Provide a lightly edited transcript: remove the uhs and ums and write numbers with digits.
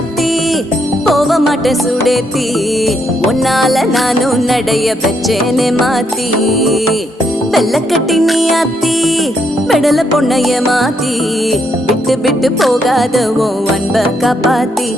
அத்தி போக மாட்டேன் சுடேத்தி உன்னால நானும் நடைய பெற்றேனே மாத்தி வெள்ளக்கட்டி நீ அத்தி பெடல பொண்ணைய மாத்தி விட்டு விட்டு போகாத உன் அன்ப காப்பாத்தி